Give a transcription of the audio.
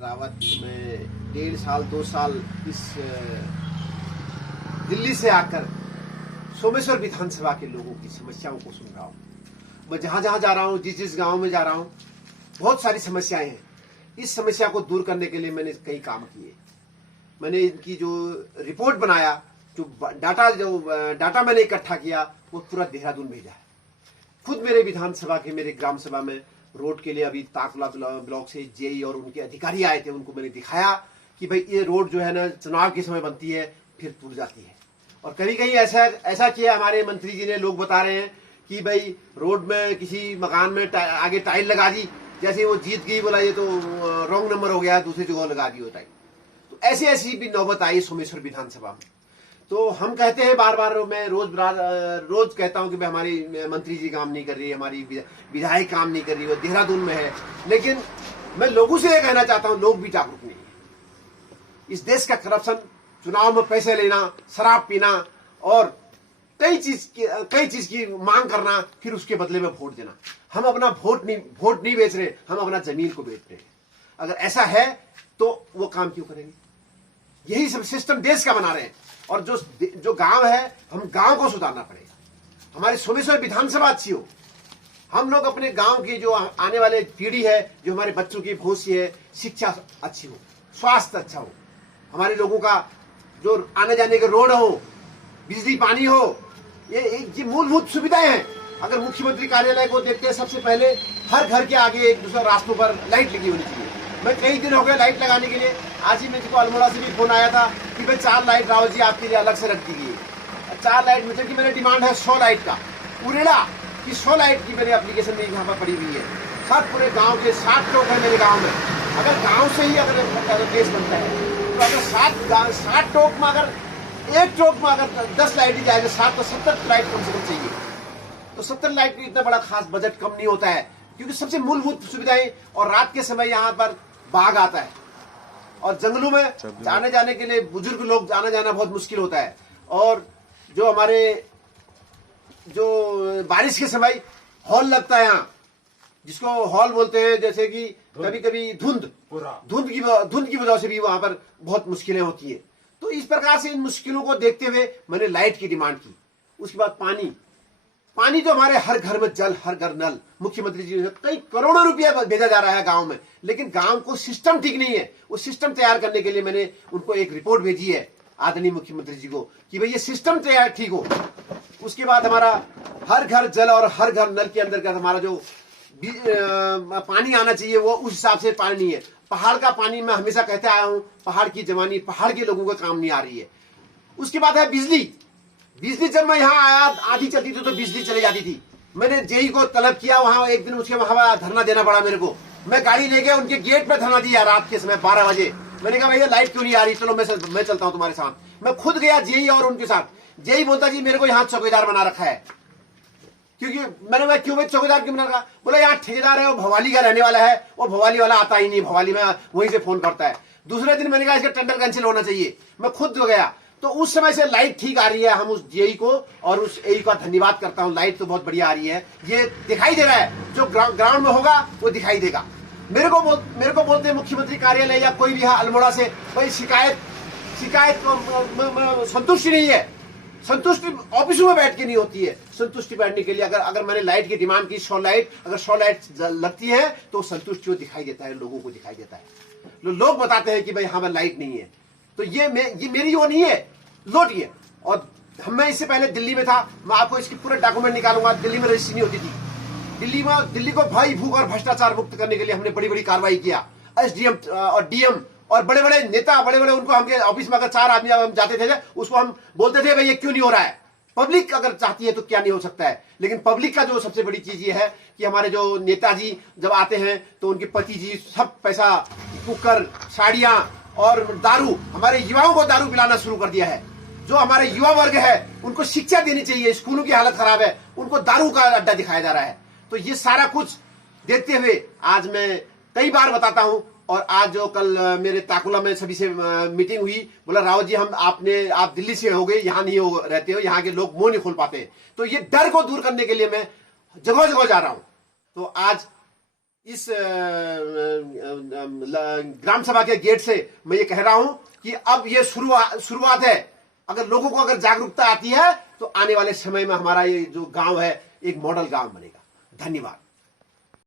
रावत में 1.5 साल 2 साल इस दिल्ली से आकर सोमेश्वर विधानसभा के लोगों की समस्याओं को सुन रहा हूँ। मैं जहां जहां जा रहा हूँ, जिस जिस गांव में जा रहा हूँ, बहुत सारी समस्याएं हैं। इस समस्या को दूर करने के लिए मैंने कई काम किए। मैंने इनकी जो रिपोर्ट बनाया, जो डाटा मैंने इकट्ठा किया, वो पूरा देहरादून भेजा है। खुद मेरे विधानसभा के, मेरे ग्राम सभा में रोड के लिए अभी ताकुला ब्लॉक से जेई और उनके अधिकारी आए थे। उनको मैंने दिखाया कि भाई ये रोड जो है ना, चुनाव के समय बनती है फिर टूट जाती है। और कभी कहीं ऐसा किया हमारे मंत्री जी ने, लोग बता रहे हैं कि भाई रोड में किसी मकान में आगे टाइल लगा दी, जैसे वो जीत गई, बोला ये तो रॉन्ग नंबर हो गया, दूसरी जगह लगा दी वो टाइल। तो ऐसी भी नौबत आई सोमेश्वर विधानसभा में। तो हम कहते हैं बार बार, मैं रोज कहता हूं कि भाई हमारी मंत्री जी काम नहीं कर रही, हमारी विधायक काम नहीं कर रही, वो देहरादून में है। लेकिन मैं लोगों से ये कहना चाहता हूं, लोग भी जागरूक नहीं है। इस देश का करप्शन, चुनाव में पैसे लेना, शराब पीना और कई चीज की मांग करना, फिर उसके बदले में वोट देना। हम अपना वोट नहीं बेच रहे, हम अपना जमीन को बेच रहे हैं। अगर ऐसा है तो वो काम क्यों करेंगे? यही सब सिस्टम देश का बना रहे हैं। और जो गांव है, हम गांव को सुधारना पड़ेगा। हमारी सोमेश्वर विधानसभा अच्छी हो, हम लोग अपने गांव की जो आने वाले पीढ़ी है, जो हमारे बच्चों की भविष्य है, शिक्षा अच्छी हो, स्वास्थ्य अच्छा हो, हमारे लोगों का जो आने जाने के रोड हो, बिजली पानी हो, ये मूलभूत सुविधाएं हैं। अगर मुख्यमंत्री कार्यालय को देखते हैं, सबसे पहले हर घर के आगे एक दूसरे रास्तों पर लाइट लगी होनी चाहिए। मैं कई दिन हो गए लाइट लगाने के लिए। आज ही मुझको अल्मोड़ा से भी फोन आया था कि भाई 4 लाइट रावत जी आपके लिए अलग से रख दी गई है। 4 लाइट मतलब कि मेरी डिमांड है 100 लाइट का, उरेड़ा की 100 लाइट की मेरे एप्लीकेशन में यहाँ पर पड़ी हुई है। सब पूरे गांव के 7 टोक है मेरे गांव में। अगर गांव से ही अगर केस बनता है तो अगर 7 टोक में अगर एक टोक में अगर 10 लाइट ही जाएगा, 7 तो 70 लाइट कम से कम चाहिए। तो 70 लाइट का इतना बड़ा खास बजट कम नहीं होता है, क्योंकि सबसे मूलभूत सुविधाएं। और रात के समय यहाँ पर बाघ आता है और जंगलों में आने जाने के लिए बुजुर्ग लोग आना जाना बहुत मुश्किल होता है। और जो हमारे जो बारिश के समय हॉल लगता है यहाँ, जिसको हॉल बोलते हैं, जैसे कि कभी कभी धुंध की वजह से भी वहां पर बहुत मुश्किलें होती है। तो इस प्रकार से इन मुश्किलों को देखते हुए मैंने लाइट की डिमांड की। उसके बाद पानी तो हमारे हर घर में जल, हर घर नल। मुख्यमंत्री जी ने कई करोड़ों रुपया भेजा जा रहा है गांव में, लेकिन गांव को सिस्टम ठीक नहीं है। वो सिस्टम तैयार करने के लिए मैंने उनको एक रिपोर्ट भेजी है आदरणीय मुख्यमंत्री जी को कि भाई ये सिस्टम तैयार ठीक हो। उसके बाद हमारा हर घर जल और हर घर नल के अंदर का हमारा जो पानी आना चाहिए वो उस हिसाब से पानी नहीं है। पहाड़ का पानी मैं हमेशा कहते आया हूं, पहाड़ की जवानी पहाड़ के लोगों का काम नहीं आ रही है। उसके बाद है बिजली। जब मैं यहाँ आया, आधी चलती थी तो बिजली चली जाती थी। मैंने जेई को तलब किया, वहां एक दिन उसके वहां धरना देना पड़ा मेरे को। मैं गाड़ी लेके उनके गेट पे धरना दिया रात के समय 12 बजे। मैंने कहा भैया लाइट क्यों नहीं आ रही, चलो मैं चलता हूं तुम्हारे साथ। मैं खुद गया जेई और उनके साथ। जेई बोलता जी मेरे को यहाँ चौकीदार बना रखा है, क्योंकि मैंने कहा क्यों भाई चौकीदार क्यों बना रखा? बोला यहाँ ठेकेदार है, वो भवाली का रहने वाला है, वो भवाली वाला आता ही नहीं, भवाली में वहीं से फोन करता है। दूसरे दिन मैंने कहा इसका टेंडर कैंसिल होना चाहिए। मैं खुद गया, तो उस समय से लाइट ठीक आ रही है। हम उस जेई को और उस एई का धन्यवाद करता हूं। लाइट तो बहुत बढ़िया आ रही है, ये दिखाई दे रहा है। जो ग्राउंड में होगा वो दिखाई देगा। मेरे को बोलते हैं मुख्यमंत्री कार्यालय या कोई भी यहाँ अल्मोड़ा से, भाई शिकायत संतुष्टि नहीं है। संतुष्टि ऑफिसों में बैठ के नहीं होती है। संतुष्टि बैठने के लिए अगर मैंने लाइट की डिमांड की 100 लाइट, अगर 100 लाइट लगती है तो संतुष्टि दिखाई देता है, लोगों को दिखाई देता है। लोग बताते हैं कि भाई हाँ लाइट नहीं है। तो ये मेरी वो नहीं है, लोटिए। और मैं इससे पहले दिल्ली में था, मैं आपको इसकी पूरे डॉक्यूमेंट निकालूंगा। दिल्ली में रजिस्ट्री नहीं होती थी। दिल्ली को भय भूख और भ्रष्टाचार मुक्त करने के लिए हमने बड़ी बड़ी कार्रवाई किया। एसडीएम और डीएम और बड़े बड़े नेता, बड़े बड़े उनको हमके ऑफिस में अगर 4 आदमी हम जाते थे, उसको हम बोलते थे भाई ये क्यों नहीं हो रहा है। पब्लिक अगर चाहती है तो क्या नहीं हो सकता है। लेकिन पब्लिक का जो सबसे बड़ी चीज ये है कि हमारे जो नेताजी जब आते हैं तो उनके पति जी सब पैसा, कुकर, साड़ियां और दारू, हमारे युवाओं को दारू पिलाना शुरू कर दिया है। जो हमारे युवा वर्ग है उनको शिक्षा देनी चाहिए, स्कूलों की हालत खराब है, उनको दारू का अड्डा दिखाया जा रहा है। तो ये सारा कुछ देखते हुए आज मैं कई बार बताता हूं। और आज जो कल मेरे ताकुला में सभी से मीटिंग हुई, बोला रावत जी आप दिल्ली से हो गए, यहाँ नहीं रहते हो, यहाँ के लोग मुंह नहीं खोल पाते। तो ये डर को दूर करने के लिए मैं जगह जगह जा रहा हूं। तो आज इस ग्राम सभा के गेट से मैं ये कह रहा हूं कि अब ये शुरुआत है। अगर लोगों को अगर जागरूकता आती है तो आने वाले समय में हमारा ये जो गांव है एक मॉडल गांव बनेगा। धन्यवाद।